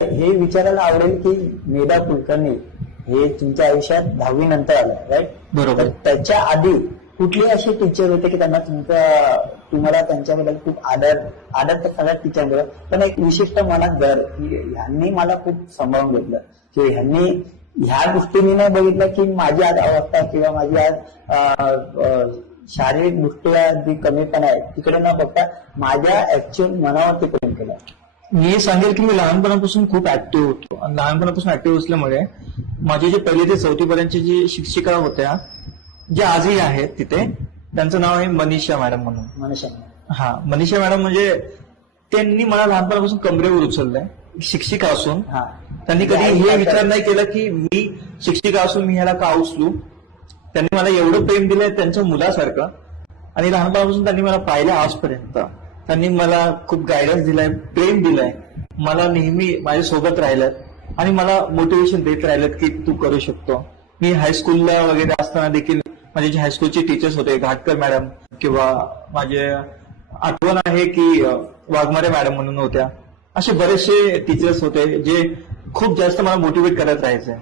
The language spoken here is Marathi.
हे विचारायला आवडेल की मेधा कुलकर्णी हे तुमच्या आयुष्यात 10वी नंतर आलं, राईट? बरोबर. त्याच्या आधी कुठले असे टीचर होते की त्यांना तुम्हाला त्यांच्याबद्दल खूप आदर तर सगळ्यात टीचर मिळत, पण एक विशिष्ट मनात डर की ह्यांनी मला खूप सांभाळून घेतलं, की ह्यांनी ह्या गोष्टी मी नाही बघितलं की माझी आज अवस्था किंवा माझी आज शारीरिक दृष्ट्या जी कमीपणा आहे तिकडे न बघता माझ्या ऍक्च्युअल मनावरती प्रेम केलं. मी सांगेल की मी लहानपणापासून खूप ऍक्टिव्ह होतो आणि लहानपणापासून ऍक्टिव्ह असल्यामुळे माझे जे 1ली ते 4थी पर्यंतची जी शिक्षिका होत्या, ज्या आजही आहेत तिथे, त्यांचं नाव आहे मनीषा मॅडम म्हणून. मनीषा मॅडम म्हणजे त्यांनी मला लहानपणापासून कमरेवर उचललंय. शिक्षिका असून त्यांनी कधी हे विचार नाही केला की मी शिक्षिका असून मी ह्याला का उचलू. त्यांनी मला एवढं प्रेम दिलंय त्यांच्या मुलासारखं, आणि लहानपणापासून त्यांनी मला पाहिलं आजपर्यंत. त्यांनी मला खूप गायडन्स दिलाय, प्रेम दिलंय, मला नेहमी माझ्यासोबत राहिल्यात आणि मला मोटिवेशन देत राहिलेत की तू करू शकतो. मी हायस्कूलला वगैरे असताना देखील माझे जे हायस्कूलचे टीचर्स होते, घाटकर मॅडम किंवा माझे आठवण आहे की वाघमारे मॅडम म्हणून होत्या, असे बरेचसे टीचर्स होते जे खूप जास्त मला मोटिवेट करत राहायचे.